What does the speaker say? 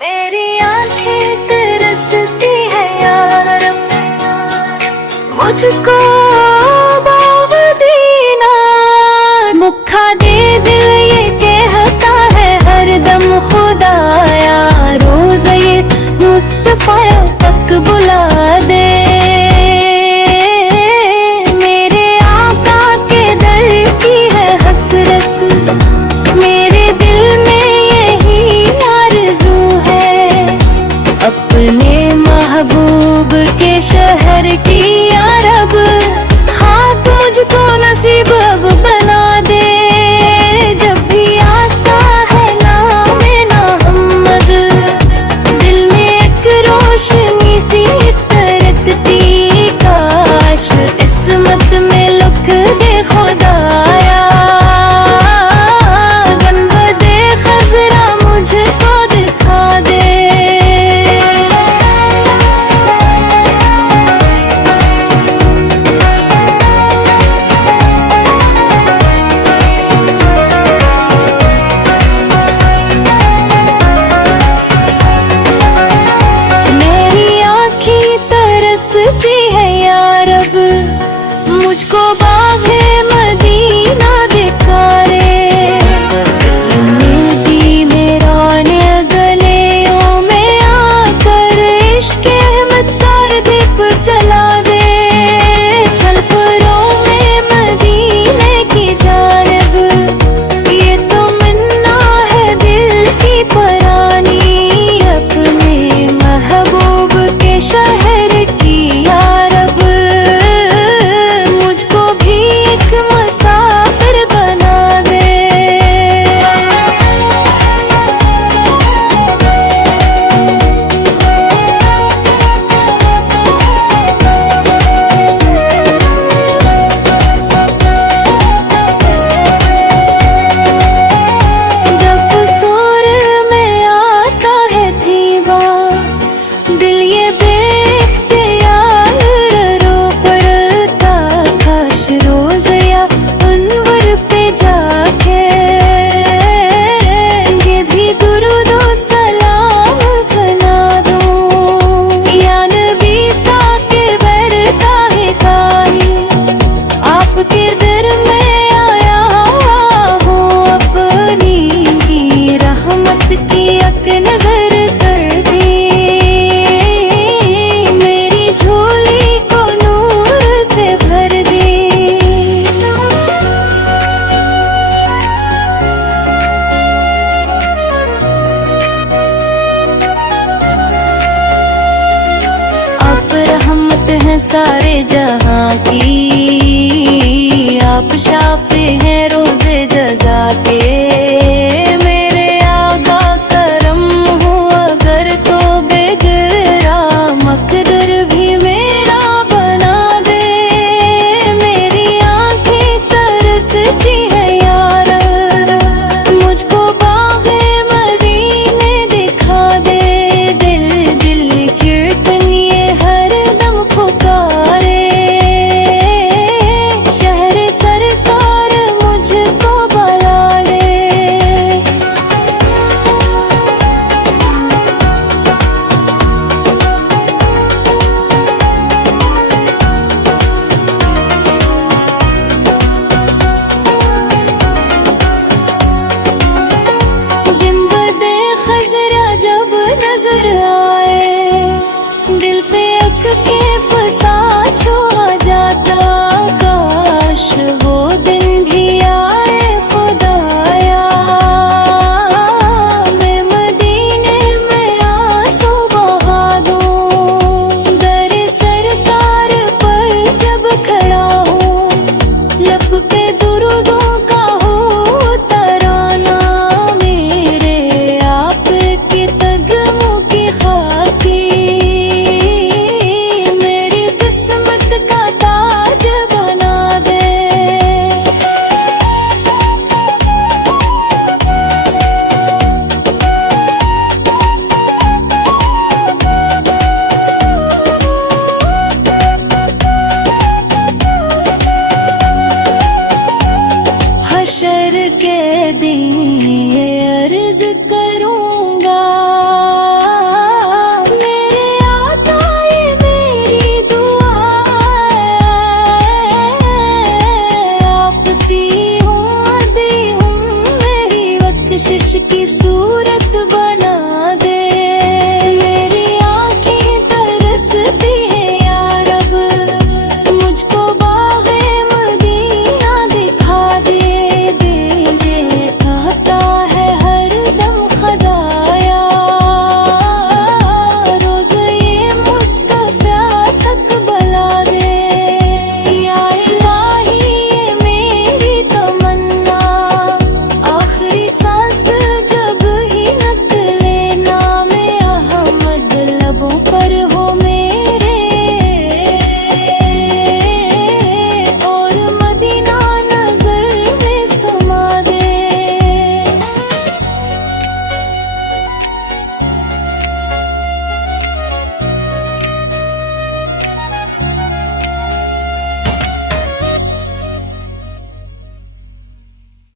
मेरी आंखें तरसती है यार मुझको बावदीना मुखा दे दिल ये कहता है हरदम खुदाया रोज़ ये मुस्तफा तक बुला दे मेरे आका के दर की है हसरत मेरे दिल में यही आरज़ू है अपने महबूब के शहर की यारब खाक मुझको नसीब अब बना दे जब भी आता है नाम मोहम्मद दिल में एक रोशनी सी तरकती काश किस्मत में लुक दे खुदाया गंबदे खजरा मुझको दिखा दे मुझको बाग़े मदीना दिखा रे मेरी मेराने गलियों में आकर इश्क़ अहमद सार दीप जला दे चल परो में मदीने की जानब ये तो मन्ना है दिल की परानी अपने महबूब के शहर की यारब मुसाफिर बना दे जब सुर में आता है धीमा दिल ये बेख्तियार रो पड़ता खाश रोज़ अनवर पे जाके ये भी दुरूद सलाम सुना दूं या नबी साकिर बरकाहे ताही आपके दर में आया हूँ अपनी की रहमत की एक नजर कर दी मेरी झोली को नूर से भर दी आप रहमत हैं सारे जहां की आप शाफी हैं रोज़े जज़ा के मेरे आका करम हो अगर तो बेगरा मकदर भी मेरा बना दे मेरी आंखें तरसती है यार मुझको बाग़े मदीने दिखा दे दिल दिल कीर्तन ये हरदम पुकारे शहर सरकार मुझको बुला ले खूबसूरत